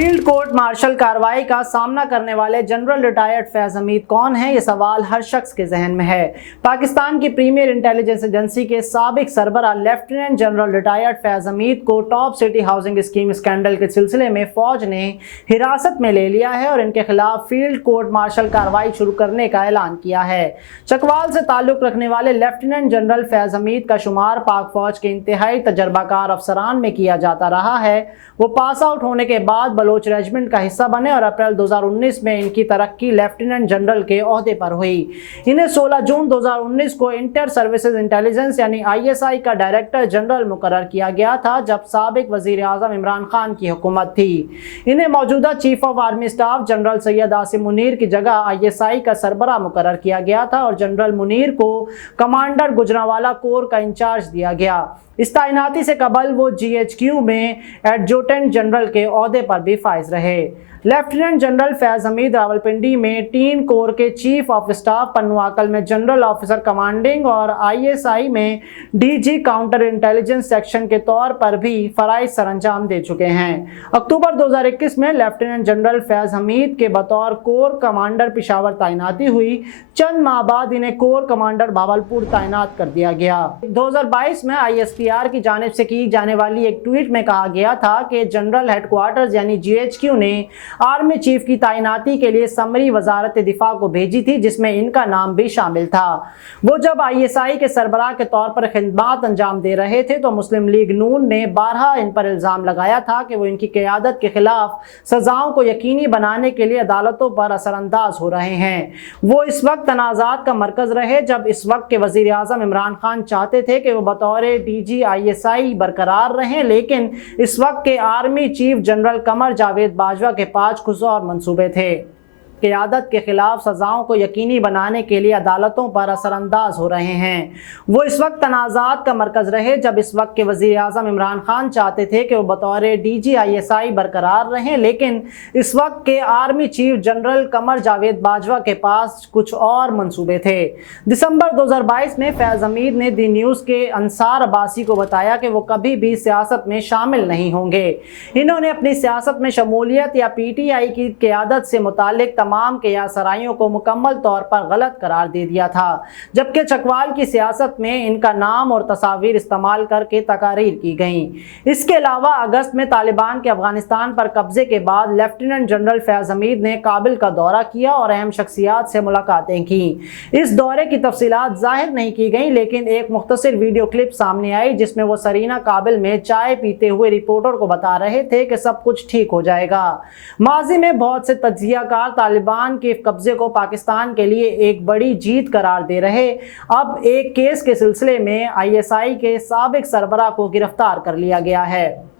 Field court martial कार्रवाई का सामना करने वाले जनरल रिटायर्ड फैज हमीद कौन है, ये सवाल हर शख्स के जहन में है। पाकिस्तान की प्रीमियर इंटेलिजेंस एजेंसी के साबिक सरबरा lieutenant general retired Faiz Hameed को top city housing scheme scandal के सिलसिले में फौज ने हिरासत में ले लिया है और इनके खिलाफ फील्ड कोर्ट मार्शल कार्रवाई शुरू करने का ऐलान किया है। चकवाल से ताल्लुक रखने वाले लेफ्टिनेंट जनरल फैज हमीद का शुमार पाक फौज के इंतहाई तजर्बाकार अफसरान में किया जाता रहा है। वो पास आउट होने के बाद बलोच रेजिमेंट का हिस्सा बने और अप्रैल 2019 में इनकी तरक्की लेफ्टिनेंट जनरल के ओहदे पर हुई। इन्हें 16 जून 2019 को इंटर सर्विसेज इंटेलिजेंस यानी ISI का डायरेक्टर जनरल मुकर्रर किया गया था, जब साबिक वजीर आजम इमरान खान की हुकूमत थी। इन्हें मौजूदा chief of army staff general Syed Asim Munir की जगह ISI का सरबरा मुकर्रर किया गया था और जनरल मुनीर को कमांडर गुजरांवाला कोर का इंचार्ज दिया गया। इस तैनाती से कबल वो GHQ में एडजुटेंट जनरल के ओहदे पर भी फाइज रहे। लेफ्टिनेंट जनरल फैज हमीद रावलपिंडी में टीन कोर के चीफ ऑफ स्टाफ, पन्नुआकल में जनरल ऑफिसर कमांडिंग और ISI में DG काउंटर इंटेलिजेंस सेक्शन के तौर पर भी फराइज सरअंजाम दे चुके हैं। अक्टूबर 2021 में लेफ्टिनेंट जनरल फैज हमीद के बतौर कोर कमांडर पिशावर तैनाती हुई। चंद माह बाद इन्हें कोर कमांडर भावलपुर तैनात कर दिया गया। 2022 में ISPR की जानिब से की जाने वाली एक ट्वीट में कहा गया था कि जनरल हेडक्वार्टर्स यानी GHQ ने आर्मी चीफ की तैनाती के लिए समरी वजारत दिफा को भेजी थी, जिसमें इनका नाम भी शामिल था। वो जब ISI के सरबराह के तौर पर खिदमत अंजाम दे रहे थे तो मुस्लिम लीग नून ने बारहा इन पर इल्ज़ाम लगाया था कि वो इनकी क़यादत के खिलाफ सजाओं को यकीनी बनाने के लिए अदालतों पर असरअंदाज हो रहे हैं। वो इस वक्त तनाज़ात का मरकज़ रहे जब इस वक्त के वज़ीर आज़म इमरान खान चाहते थे कि वो बतौर DG ISI बरकरार रहें, लेकिन इस वक्त के army chief general Qamar Javed Bajwa के पास कुछ और मंसूबे थे। क़यादत के खिलाफ सजाओं को यकीनी बनाने के लिए अदालतों पर असरअंदाज हो रहे हैं। वो इस वक्त तनाज़ात का मरकज़ रहे जब इस वक्त के वज़ीर आज़म इमरान खान चाहते थे कि वो बतौर DG ISI बरकरार रहें, लेकिन इस वक्त के army chief general Qamar Javed Bajwa के पास कुछ और मंसूबे थे। दिसंबर 2022 में फैज़ हमीद ने दी न्यूज़ के अंसार अब्बासी को बताया कि वो कभी भी सियासत में शामिल नहीं होंगे। इन्होंने अपनी सियासत में शमूलियत या PTI की क़यादत से मुतालिक तमाम क़यासराइयों को मुकम्मल तौर पर गलत करार दे दिया था, जबकि चकवाल की सियासत में इनका नाम और तस्वीर इस्तेमाल करके तकारीर की गईं। इसके अलावा अगस्त में तालिबान के अफगानिस्तान पर कब्जे के बाद लेफ्टिनेंट जनरल फैज हमीद ने काबिल का दौरा किया और अहम शख्सियात से मुलाकातें की। इस दौरे की तफसीलात जाहिर नहीं की गई, लेकिन एक मुख्तसर वीडियो क्लिप सामने आई जिसमें वो सरीना काबिल में चाय पीते हुए रिपोर्टर को बता रहे थे कि सब कुछ ठीक हो जाएगा। माजी में बहुत से तज्जियाकार तालिबान के कब्जे को पाकिस्तान के लिए एक बड़ी जीत करार दे रहे। अब एक केस के सिलसिले में ISI के साबिक सरबराह को गिरफ्तार कर लिया गया है।